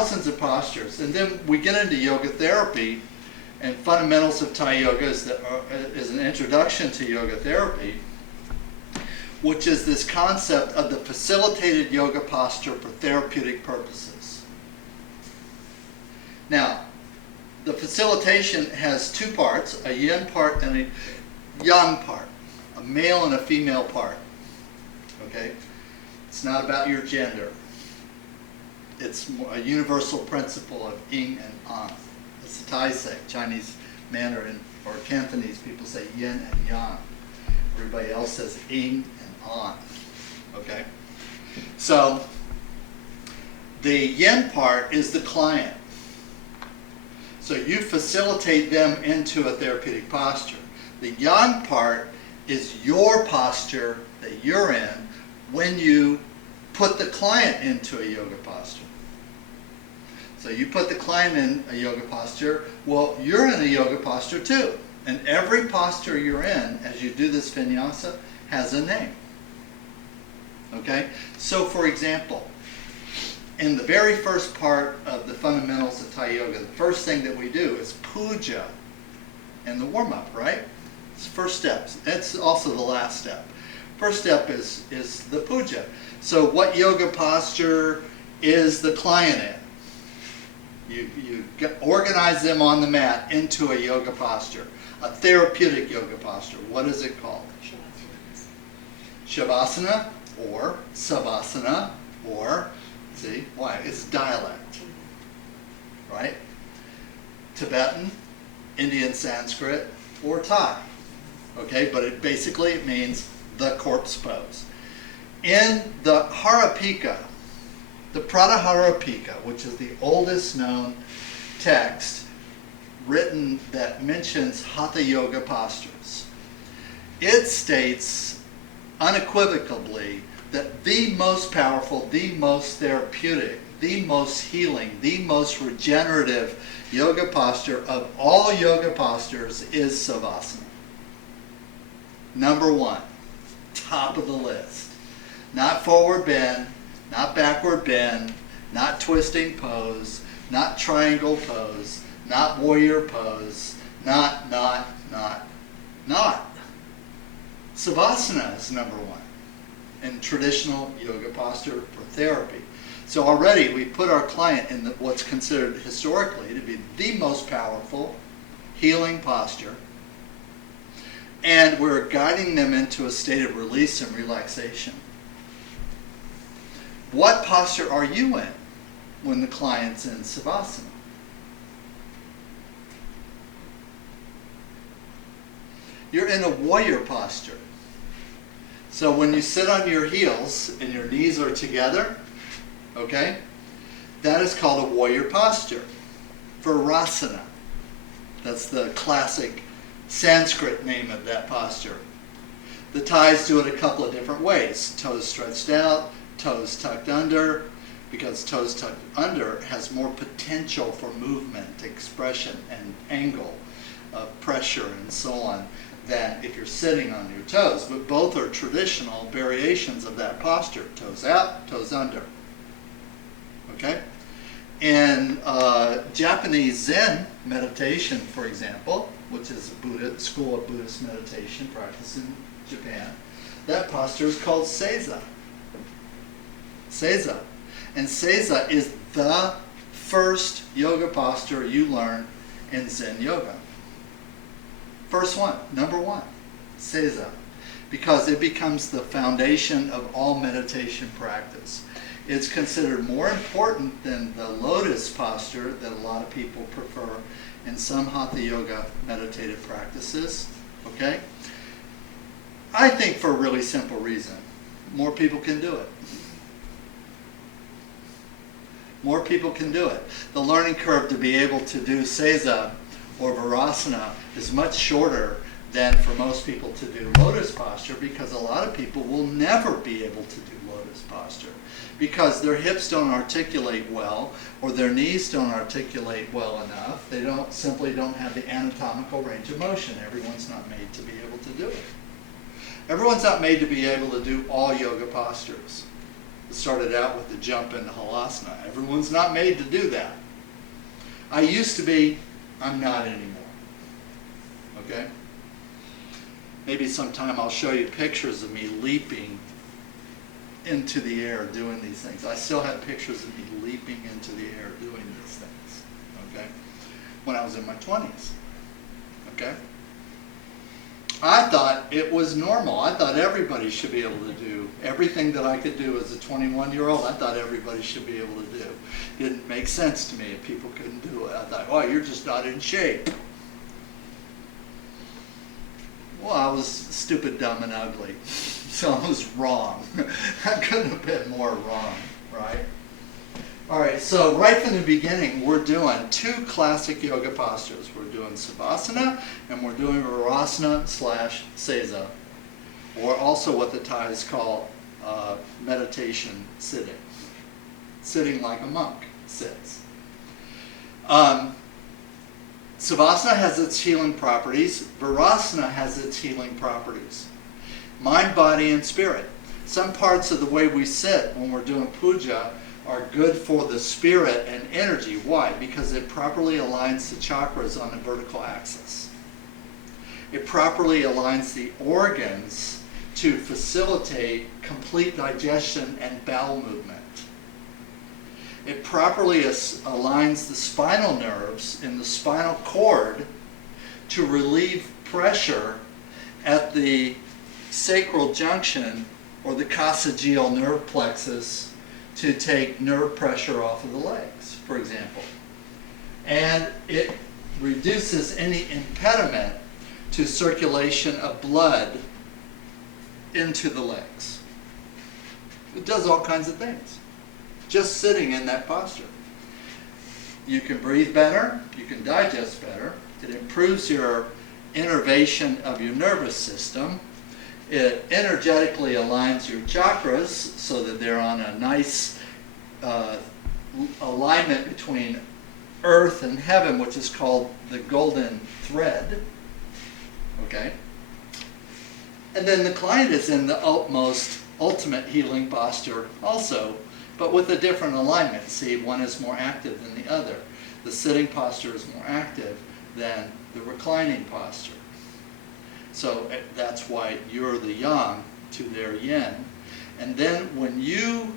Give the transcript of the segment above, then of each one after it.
thousands of postures. And then we get into yoga therapy, and Fundamentals of Thai Yoga is an introduction to yoga therapy, which is this concept of the facilitated yoga posture for therapeutic purposes. Now, the facilitation has two parts, a yin part and a yang part, a male and a female part. Okay? It's not about your gender. It's a universal principle of yin and yang. It's the Thai say, Chinese Mandarin or Cantonese people say yin and yang. Everybody else says yin and yang. Okay? So, the yin part is the client. So you facilitate them into a therapeutic posture. The yang part is your posture that you're in when you put the client into a yoga posture. So you put the client in a yoga posture, well, you're in a yoga posture too. And every posture you're in, as you do this vinyasa, has a name. Okay? So for example, in the very first part of the Fundamentals of Thai Yoga, the first thing that we do is puja and the warm-up, right? It's the first step. It's also the last step. First step is the puja. So what yoga posture is the client in? You organize them on the mat into a yoga posture, a therapeutic yoga posture. What is it called? Shavasana or Savasana or, see, why? It's dialect, right? Tibetan, Indian Sanskrit, or Thai. Okay, but it basically means the corpse pose. In the Harapika, the Pratyaharapika, which is the oldest known text written that mentions Hatha Yoga postures, it states unequivocally that the most powerful, the most therapeutic, the most healing, the most regenerative yoga posture of all yoga postures is Savasana. Number one, top of the list. Not forward bend, not backward bend, not twisting pose, not triangle pose, not warrior pose, not. Savasana is number one in traditional yoga posture for therapy. So already we put our client in what's considered historically to be the most powerful healing posture, and we're guiding them into a state of release and relaxation. What posture are you in when the client's in Savasana? You're in a warrior posture. So when you sit on your heels and your knees are together, okay, that is called a warrior posture. Virasana. That's the classic Sanskrit name of that posture. The Thais do it a couple of different ways. Toes stretched out, toes tucked under, because toes tucked under has more potential for movement, expression, and angle of pressure and so on than if you're sitting on your toes. But both are traditional variations of that posture. Toes out, toes under. Okay? In Japanese Zen meditation, for example, which is a school of Buddhist meditation practice in Japan, that posture is called Seiza. Seiza. And Seiza is the first yoga posture you learn in Zen yoga. First one, number one, Seiza. Because it becomes the foundation of all meditation practice. It's considered more important than the lotus posture that a lot of people prefer in some Hatha Yoga meditative practices. Okay? I think for a really simple reason. More people can do it. More people can do it. The learning curve to be able to do Seiza or Virasana is much shorter than for most people to do lotus posture, because a lot of people will never be able to do lotus posture because their hips don't articulate well or their knees don't articulate well enough. They simply don't have the anatomical range of motion. Everyone's not made to be able to do it. Everyone's not made to be able to do all yoga postures. It started out with the jump into halasana. Everyone's not made to do that. I used to be, I'm not anymore. Okay? Maybe sometime I'll show you pictures of me leaping into the air doing these things. I still have pictures of me leaping into the air doing these things. Okay? When I was in my 20s. Okay? I thought it was normal. I thought everybody should be able to do everything that I could do as a 21-year-old. I thought everybody should be able to do. It didn't make sense to me if people couldn't do it. I thought, oh, you're just not in shape. Well, I was stupid, dumb, and ugly. So I was wrong. I couldn't have been more wrong, right? All right, so right from the beginning, we're doing two classic yoga postures. We're doing Savasana, and we're doing Virasana/Sesa, or also what the Thais call meditation sitting. Sitting like a monk sits. Savasana has its healing properties. Virasana has its healing properties. Mind, body, and spirit. Some parts of the way we sit when we're doing puja are good for the spirit and energy. Why? Because it properly aligns the chakras on the vertical axis. It properly aligns the organs to facilitate complete digestion and bowel movement. It properly aligns the spinal nerves in the spinal cord to relieve pressure at the sacral junction or the coccygeal nerve plexus to take nerve pressure off of the legs, for example. And it reduces any impediment to circulation of blood into the legs. It does all kinds of things, just sitting in that posture. You can breathe better, you can digest better, it improves your innervation of your nervous system, it energetically aligns your chakras so that they're on a nice alignment between earth and heaven, which is called the golden thread. Okay? And then the client is in the ultimate healing posture also, but with a different alignment. See, one is more active than the other. The sitting posture is more active than the reclining posture. So that's why you're the yang to their yin. And then when you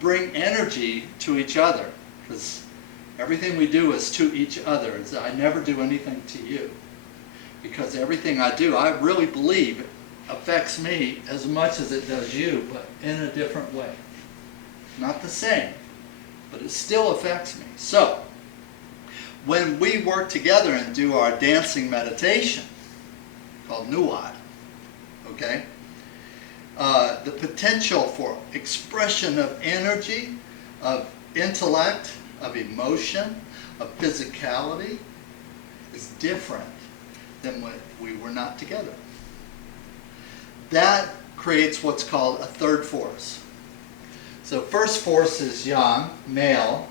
bring energy to each other, because everything we do is to each other. I never do anything to you. Because everything I do, I really believe, affects me as much as it does you, but in a different way. Not the same, but it still affects me. So, when we work together and do our dancing meditation, called Nuad, okay? The potential for expression of energy, of intellect, of emotion, of physicality is different than when we were not together. That creates what's called a third force. So first force is yang, male,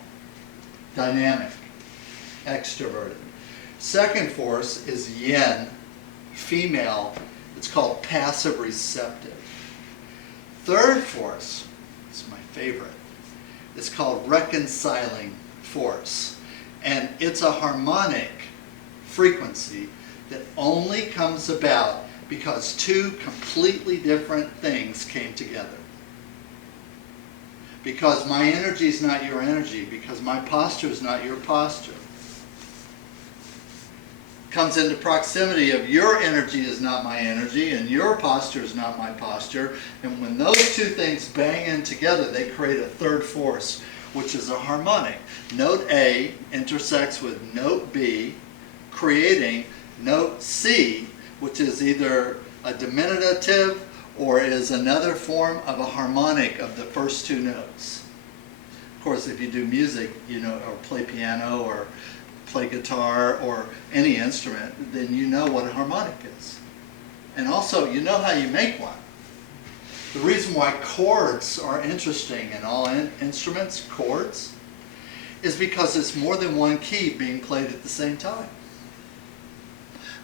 dynamic, extroverted. Second force is yin, female. It's called passive receptive. Third force, it's my favorite, it's called reconciling force. And it's a harmonic frequency that only comes about because two completely different things came together. Because my energy is not your energy, because my posture is not your posture. Comes into proximity of your energy is not my energy, and your posture is not my posture. And when those two things bang in together, they create a third force, which is a harmonic. Note A intersects with note B, creating note C, which is either a diminutive or is another form of a harmonic of the first two notes. Of course, if you do music, you know, or play piano or play guitar or any instrument, then you know what a harmonic is. And also, you know how you make one. The reason why chords are interesting in all instruments, chords, is because it's more than one key being played at the same time.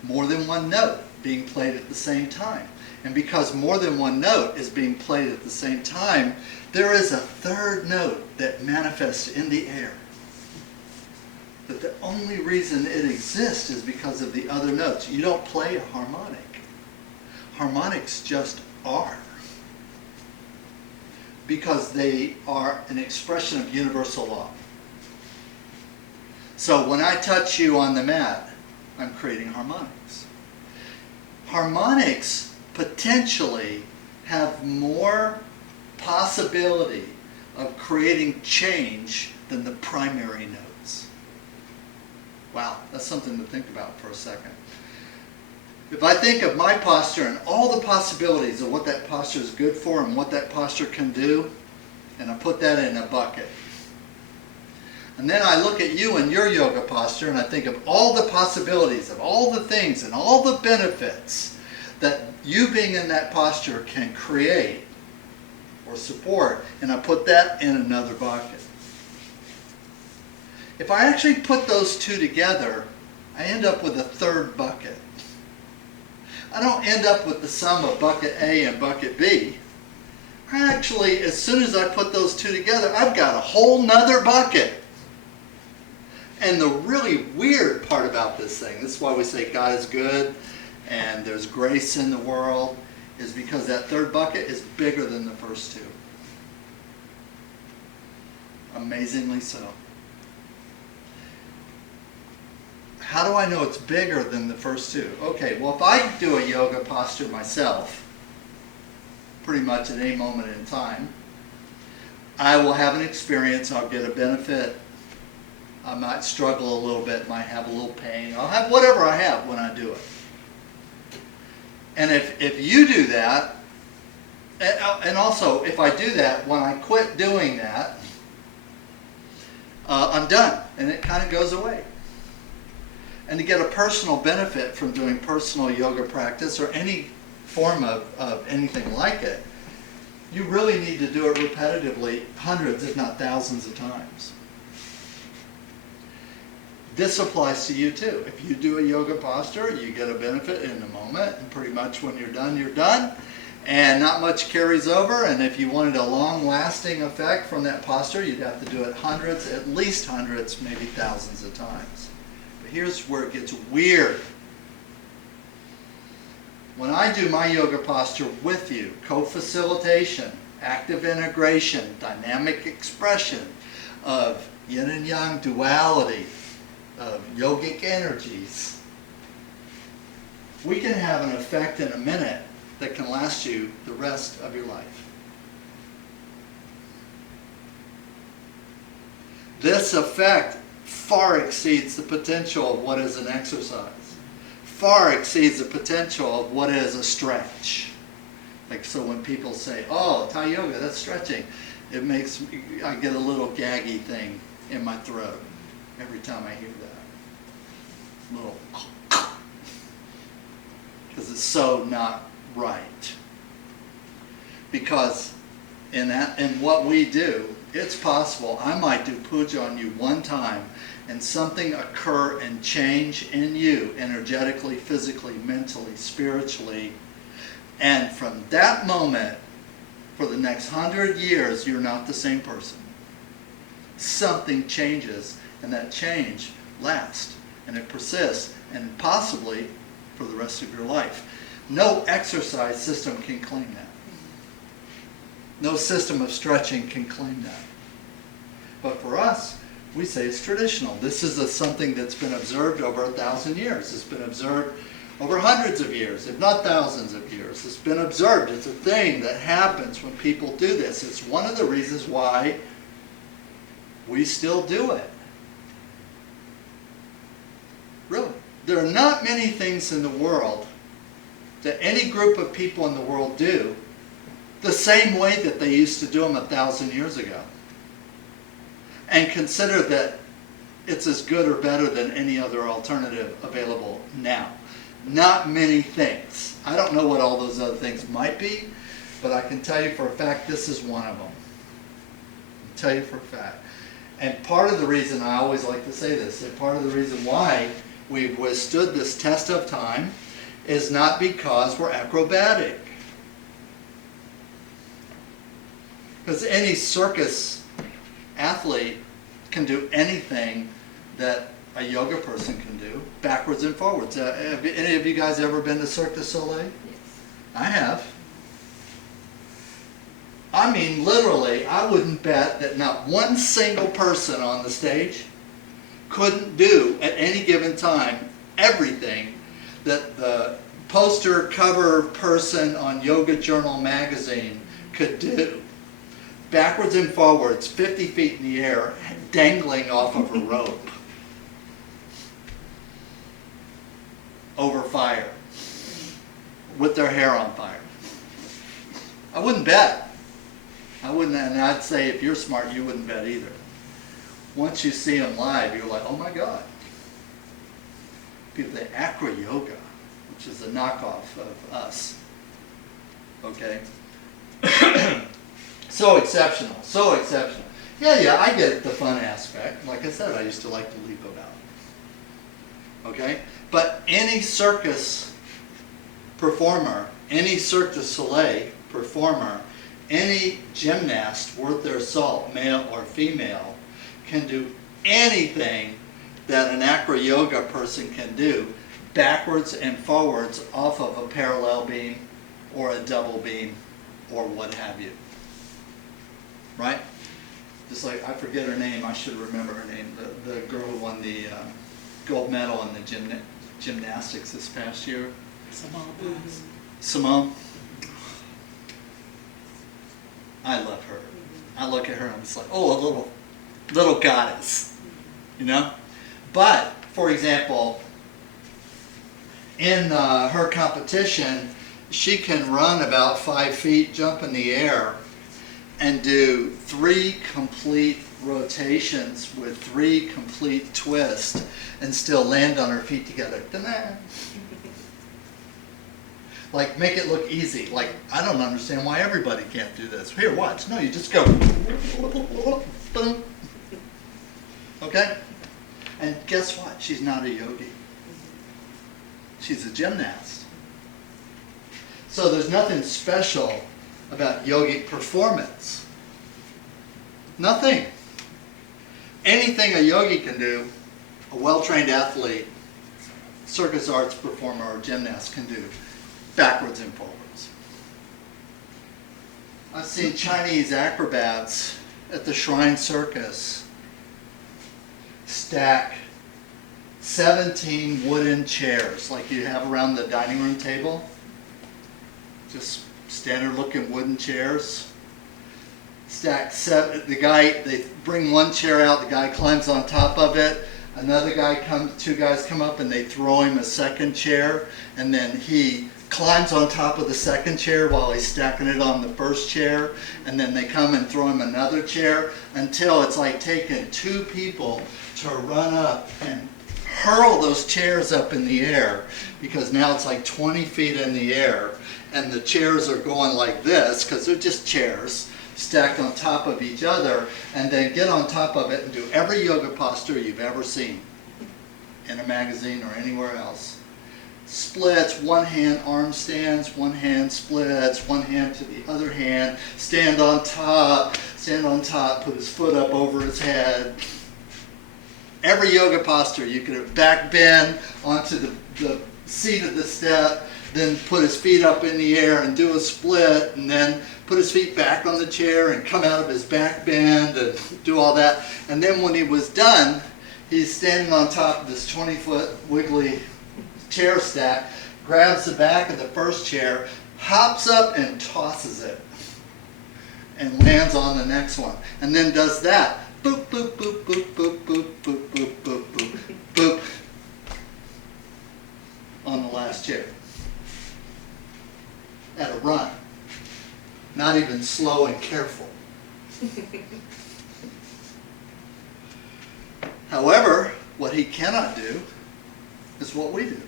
more than one note being played at the same time. And because more than one note is being played at the same time, there is a third note that manifests in the air. But the only reason it exists is because of the other notes. You don't play a harmonic. Harmonics just are. Because they are an expression of universal law. So when I touch you on the mat, I'm creating harmonics. Harmonics potentially have more possibility of creating change than the primary notes. Wow, that's something to think about for a second. If I think of my posture and all the possibilities of what that posture is good for and what that posture can do, and I put that in a bucket. And then I look at you and your yoga posture and I think of all the possibilities, of all the things and all the benefits that you being in that posture can create or support, and I put that in another bucket. If I actually put those two together, I end up with a third bucket. I don't end up with the sum of bucket A and bucket B. I actually, as soon as I put those two together, I've got a whole nother bucket. And the really weird part about this thing, this is why we say God is good and there's grace in the world, is because that third bucket is bigger than the first two. Amazingly so. How do I know it's bigger than the first two? Okay, well, if I do a yoga posture myself, pretty much at any moment in time, I will have an experience, I'll get a benefit, I might struggle a little bit, might have a little pain, I'll have whatever I have when I do it. And if you do that, and also if I do that, when I quit doing that, I'm done, and it kind of goes away. And to get a personal benefit from doing personal yoga practice or any form of anything like it, you really need to do it repetitively, hundreds if not thousands of times. This applies to you too. If you do a yoga posture, you get a benefit in the moment, and pretty much when you're done, and not much carries over. And if you wanted a long-lasting effect from that posture, you'd have to do it hundreds, at least hundreds, maybe thousands of times. But here's where it gets weird. When I do my yoga posture with you, co-facilitation, active integration, dynamic expression of yin and yang duality, of yogic energies, we can have an effect in a minute that can last you the rest of your life. This effect far exceeds the potential of what is an exercise. Far exceeds the potential of what is a stretch. Like, so when people say, oh, Thai yoga, that's stretching, it makes me, I get a little gaggy thing in my throat every time I hear that. Little, because it's so not right. Because in what we do, it's possible I might do puja on you one time and something occur and change in you energetically, physically, mentally, spiritually, and from that moment for the next 100 years you're not the same person. Something changes, and that change lasts and it persists, and possibly for the rest of your life. No exercise system can claim that. No system of stretching can claim that. But for us, we say it's traditional. This is something that's been observed over 1,000 years. It's been observed over hundreds of years, if not thousands of years. It's been observed. It's a thing that happens when people do this. It's one of the reasons why we still do it. Really. There are not many things in the world that any group of people in the world do the same way that they used to do them 1,000 years ago. And consider that it's as good or better than any other alternative available now. Not many things. I don't know what all those other things might be, but I can tell you for a fact this is one of them. I'll tell you for a fact. And part of the reason, I always like to say this, and part of the reason why we've withstood this test of time is not because we're acrobatic. Because any circus athlete can do anything that a yoga person can do, backwards and forwards. Have any of you guys ever been to Cirque du Soleil? Yes. I have. I mean, literally, I wouldn't bet that not one single person on the stage couldn't do at any given time everything that the poster cover person on Yoga Journal magazine could do. Backwards and forwards, 50 feet in the air, dangling off of a rope. Over fire. With their hair on fire. I wouldn't bet. I wouldn't, and I'd say if you're smart, you wouldn't bet either. Once you see them live, you're like, oh my God. People say acro yoga, which is a knockoff of us. Okay? So exceptional, so exceptional. Yeah, I get the fun aspect. Like I said, I used to like to leap about. Okay? But any circus performer, any Cirque du Soleil performer, any gymnast worth their salt, male or female, can do anything that an acro yoga person can do, backwards and forwards off of a parallel beam or a double beam or what have you. Right? Just like, I forget her name, I should remember her name, the girl who won the gold medal in the gymnastics this past year. Simone. I love her. I look at her and I'm just like, oh, a little goddess, you know? But, for example, in her competition, she can run about 5 feet, jump in the air, and do 3 complete rotations with 3 complete twists and still land on her feet together. Ta-da! Like, make it look easy. Like, I don't understand why everybody can't do this. Here, watch. No, you just go. Okay? And guess what? She's not a yogi. She's a gymnast. So there's nothing special about yogic performance. Nothing. Anything a yogi can do, a well-trained athlete, circus arts performer, or gymnast can do, backwards and forwards. I've seen Chinese acrobats at the Shrine Circus stack 17 wooden chairs like you have around the dining room table. Just standard looking wooden chairs. Stack 7, they bring one chair out, the guy climbs on top of it, another guy comes, 2 guys come up and they throw him a second chair, and then he climbs on top of the second chair while he's stacking it on the first chair, and then they come and throw him another chair until it's like taking 2 people to run up and hurl those chairs up in the air, because now it's like 20 feet in the air and the chairs are going like this because they're just chairs stacked on top of each other, and then get on top of it and do every yoga posture you've ever seen in a magazine or anywhere else. Splits, one hand arm stands, one hand splits, one hand to the other hand, stand on top, put his foot up over his head. Every yoga posture you could have back bend onto the seat of the step, then put his feet up in the air and do a split, and then put his feet back on the chair and come out of his back bend and do all that. And then when he was done, he's standing on top of this 20-foot wiggly chair stack, grabs the back of the first chair, hops up and tosses it, and lands on the next one. And then does that. Boop, boop, boop, boop, boop, boop, boop, boop, boop, boop, boop, on the last chair. At a run. Not even slow and careful. However, what he cannot do is what we do.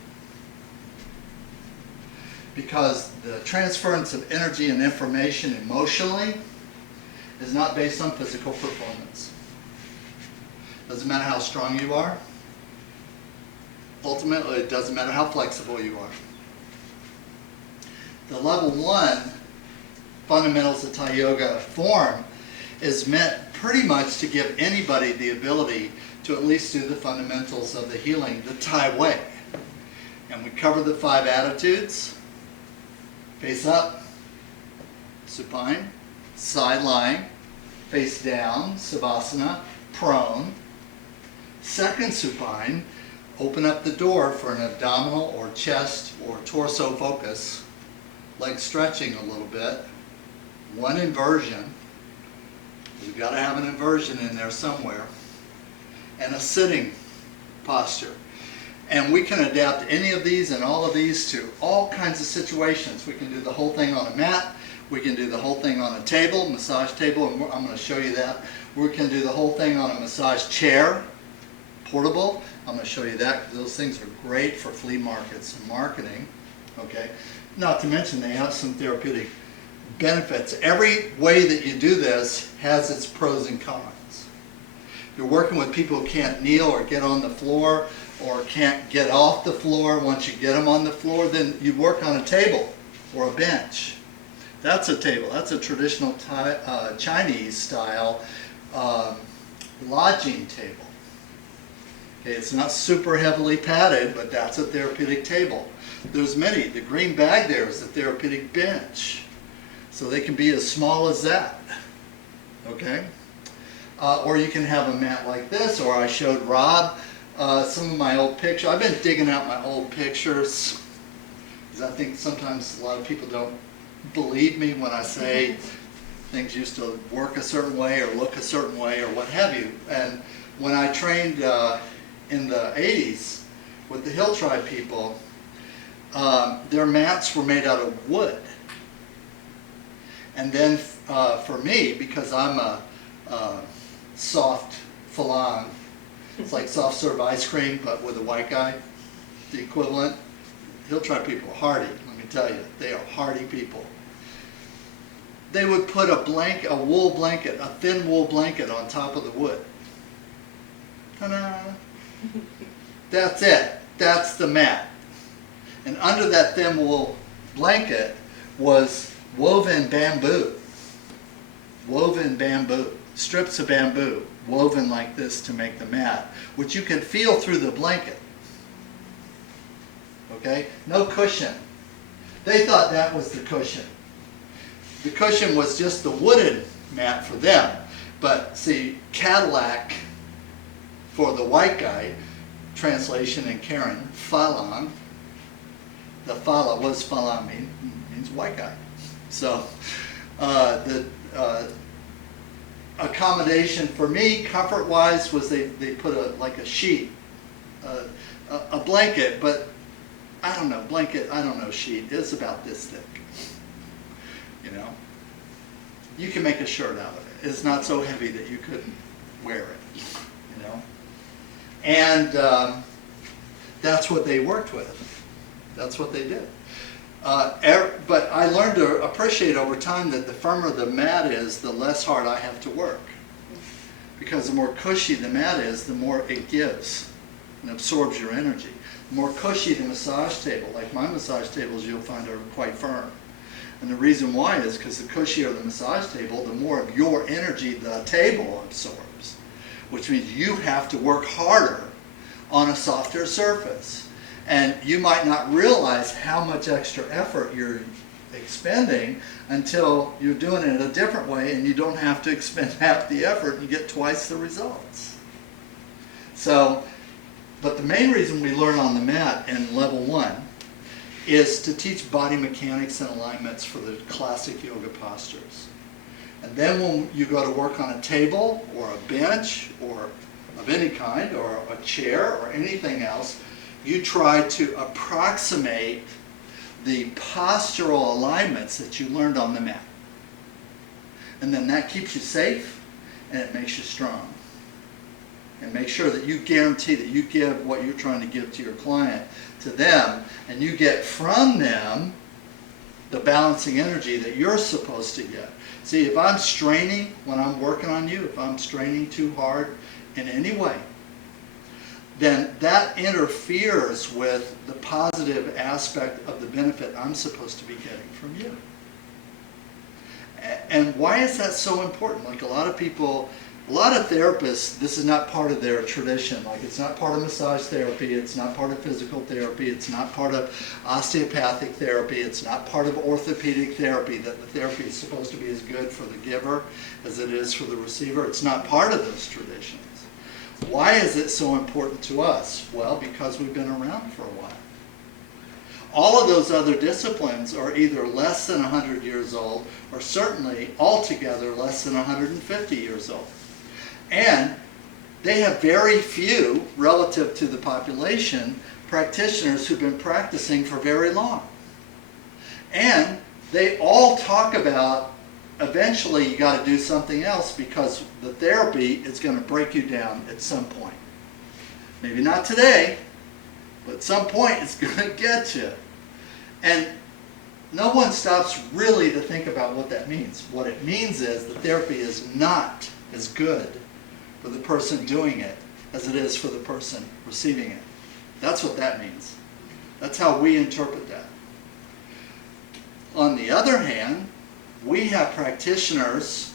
Because the transference of energy and information emotionally is not based on physical performance. Doesn't matter how strong you are. Ultimately, it doesn't matter how flexible you are. The level 1 fundamentals of Thai yoga form is meant pretty much to give anybody the ability to at least do the fundamentals of the healing the Thai way. And we cover the 5 attitudes: face up, supine; side lying, face down, Savasana, prone; second supine, open up the door for an abdominal or chest or torso focus, leg stretching a little bit; one inversion, you've got to have an inversion in there somewhere; and a sitting posture. And we can adapt any of these and all of these to all kinds of situations. We can do the whole thing on a mat. We can do the whole thing on a table, massage table, and I'm going to show you that. We can do the whole thing on a massage chair, portable. I'm going to show you that because those things are great for flea markets and marketing. Okay, not to mention they have some therapeutic benefits. Every way that you do this has its pros and cons. If you're working with people who can't kneel or get on the floor or can't get off the floor, once you get them on the floor, then you work on a table or a bench. That's a table. That's a traditional Chinese style lodging table. Okay, it's not super heavily padded, but that's a therapeutic table. There's many. The green bag there is a therapeutic bench. So they can be as small as that. Okay? Or you can have a mat like this, or I showed Rob some of my old pictures. I've been digging out my old pictures because I think sometimes a lot of people don't believe me when I say things used to work a certain way or look a certain way or what have you. And when I trained in the 80s with the Hill Tribe people, their mats were made out of wood. And then for me, because I'm a soft phalang, it's like soft serve ice cream, but with a white guy, the equivalent. Hill Tribe people are hardy, let me tell you. They are hardy people. They would put a blanket, a wool blanket, a thin wool blanket on top of the wood. Ta-da! That's it. That's the mat. And under that thin wool blanket was woven bamboo. Woven bamboo. Strips of bamboo woven like this to make the mat, which you can feel through the blanket. Okay? No cushion. They thought that was the cushion. The cushion was just the wooden mat for them. But see, Cadillac for the white guy, translation in Karen, Phalang. The Phala, what does Phalang mean? It means white guy. So the accommodation for me, comfort-wise, was they put like a sheet, a blanket, but I don't know, blanket, I don't know, sheet. It's about this thick. You know? You can make a shirt out of it. It's not so heavy that you couldn't wear it. You know? And that's what they worked with. That's what they did. But I learned to appreciate over time that the firmer the mat is, the less hard I have to work. Because the more cushy the mat is, the more it gives and absorbs your energy. The more cushy the massage table, like my massage tables, you'll find are quite firm. And the reason why is because the cushier the massage table, the more of your energy the table absorbs. Which means you have to work harder on a softer surface. And you might not realize how much extra effort you're expending until you're doing it a different way and you don't have to expend half the effort and you get twice the results. So, but the main reason we learn on the mat in level 1 is to teach body mechanics and alignments for the classic yoga postures. And then when you go to work on a table or a bench or of any kind or a chair or anything else, you try to approximate the postural alignments that you learned on the mat. And then that keeps you safe and it makes you strong. And make sure that you guarantee that you give what you're trying to give to your client to them, and you get from them the balancing energy that you're supposed to get. See, if I'm straining when I'm working on you, if I'm straining too hard in any way, then that interferes with the positive aspect of the benefit I'm supposed to be getting from you. And why is that so important? Like a lot of people, a lot of therapists, this is not part of their tradition. Like it's not part of massage therapy, it's not part of physical therapy, it's not part of osteopathic therapy, it's not part of orthopedic therapy, that the therapy is supposed to be as good for the giver as it is for the receiver. It's not part of those traditions. Why is it so important to us? Well, because we've been around for a while. All of those other disciplines are either less than 100 years old or certainly altogether less than 150 years old. And they have very few, relative to the population, practitioners who've been practicing for very long. And they all talk about eventually you got to do something else because the therapy is going to break you down at some point. Maybe not today, but at some point it's going to get you. And no one stops really to think about what that means. What it means is the therapy is not as good for the person doing it as it is for the person receiving it. That's what that means. That's how we interpret that. On the other hand, we have practitioners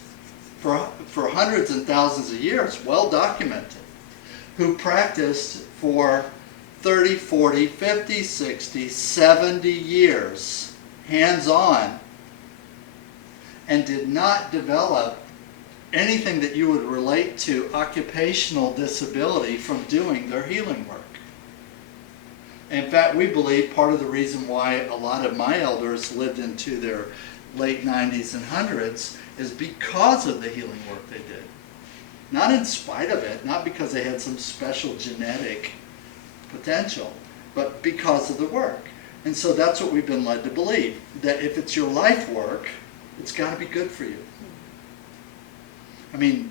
for hundreds and thousands of years, well documented, who practiced for 30, 40, 50, 60, 70 years, hands-on, and did not develop anything that you would relate to occupational disability from doing their healing work. In fact, we believe part of the reason why a lot of my elders lived into their late 90s and hundreds is because of the healing work they did. Not in spite of it, not because they had some special genetic potential, but because of the work. And so that's what we've been led to believe, that if it's your life work, it's got to be good for you. I mean,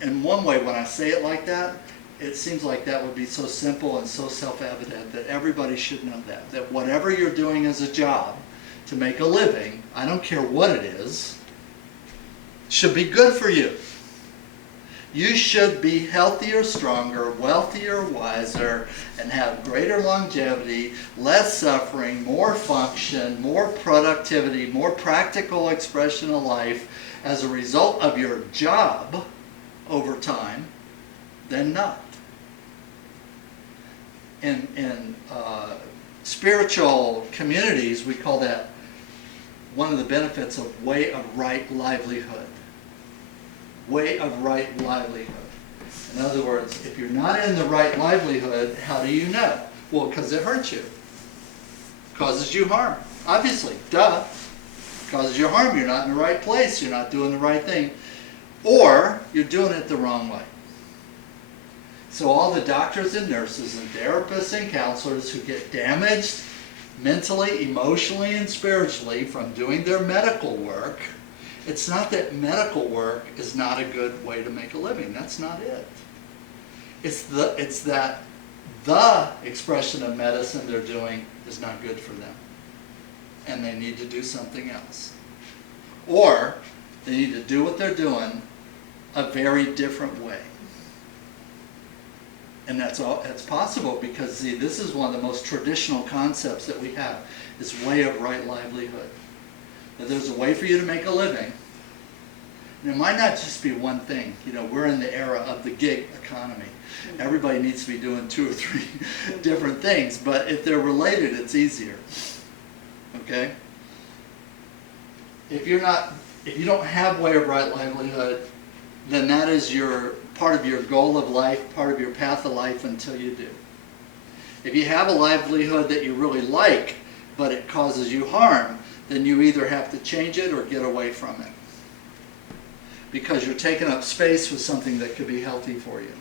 in one way, when I say it like that, it seems like that would be so simple and so self-evident that everybody should know that whatever you're doing as a job to make a living, I don't care what it is, should be good for you. You should be healthier, stronger, wealthier, wiser, and have greater longevity, less suffering, more function, more productivity, more practical expression of life as a result of your job over time than not. In spiritual communities, we call that one of the benefits of way of right livelihood. Way of right livelihood. In other words, if you're not in the right livelihood, how do you know? Well, because it hurts you. Causes you harm. Obviously, duh. Causes you harm. You're not in the right place. You're not doing the right thing. Or you're doing it the wrong way. So all the doctors and nurses and therapists and counselors who get damaged mentally, emotionally, and spiritually from doing their medical work, it's not that medical work is not a good way to make a living. That's not it. It's that the expression of medicine they're doing is not good for them. And they need to do something else. Or they need to do what they're doing a very different way. And that's possible because, see, this is one of the most traditional concepts that we have, this way of right livelihood. That there's a way for you to make a living. And it might not just be one thing. You know, we're in the era of the gig economy. Everybody needs to be doing 2 or 3 different things, but if they're related, it's easier. Okay? If you don't have way of right livelihood, then that is part of your goal of life, part of your path of life until you do. If you have a livelihood that you really like, but it causes you harm, then you either have to change it or get away from it. Because you're taking up space with something that could be healthy for you,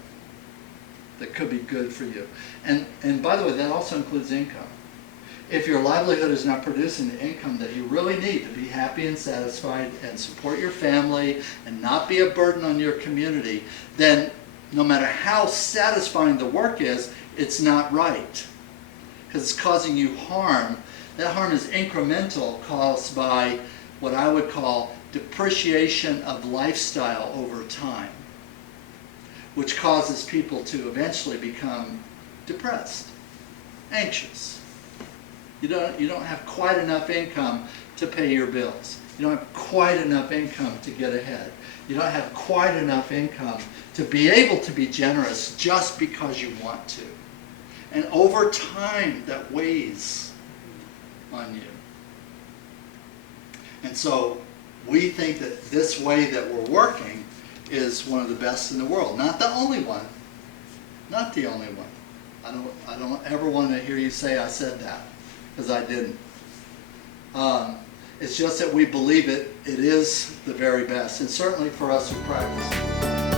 that could be good for you. And by the way, that also includes income. If your livelihood is not producing the income that you really need to be happy and satisfied and support your family and not be a burden on your community, then no matter how satisfying the work is, it's not right. Because it's causing you harm. That harm is incremental, caused by what I would call depreciation of lifestyle over time, which causes people to eventually become depressed, anxious. You don't have quite enough income to pay your bills. You don't have quite enough income to get ahead. You don't have quite enough income to be able to be generous just because you want to. And over time, that weighs on you. And so we think that this way that we're working is one of the best in the world. Not the only one. Not the only one. I don't ever want to hear you say I said that, because I didn't. It's just that we believe it is the very best, and certainly for us who practice.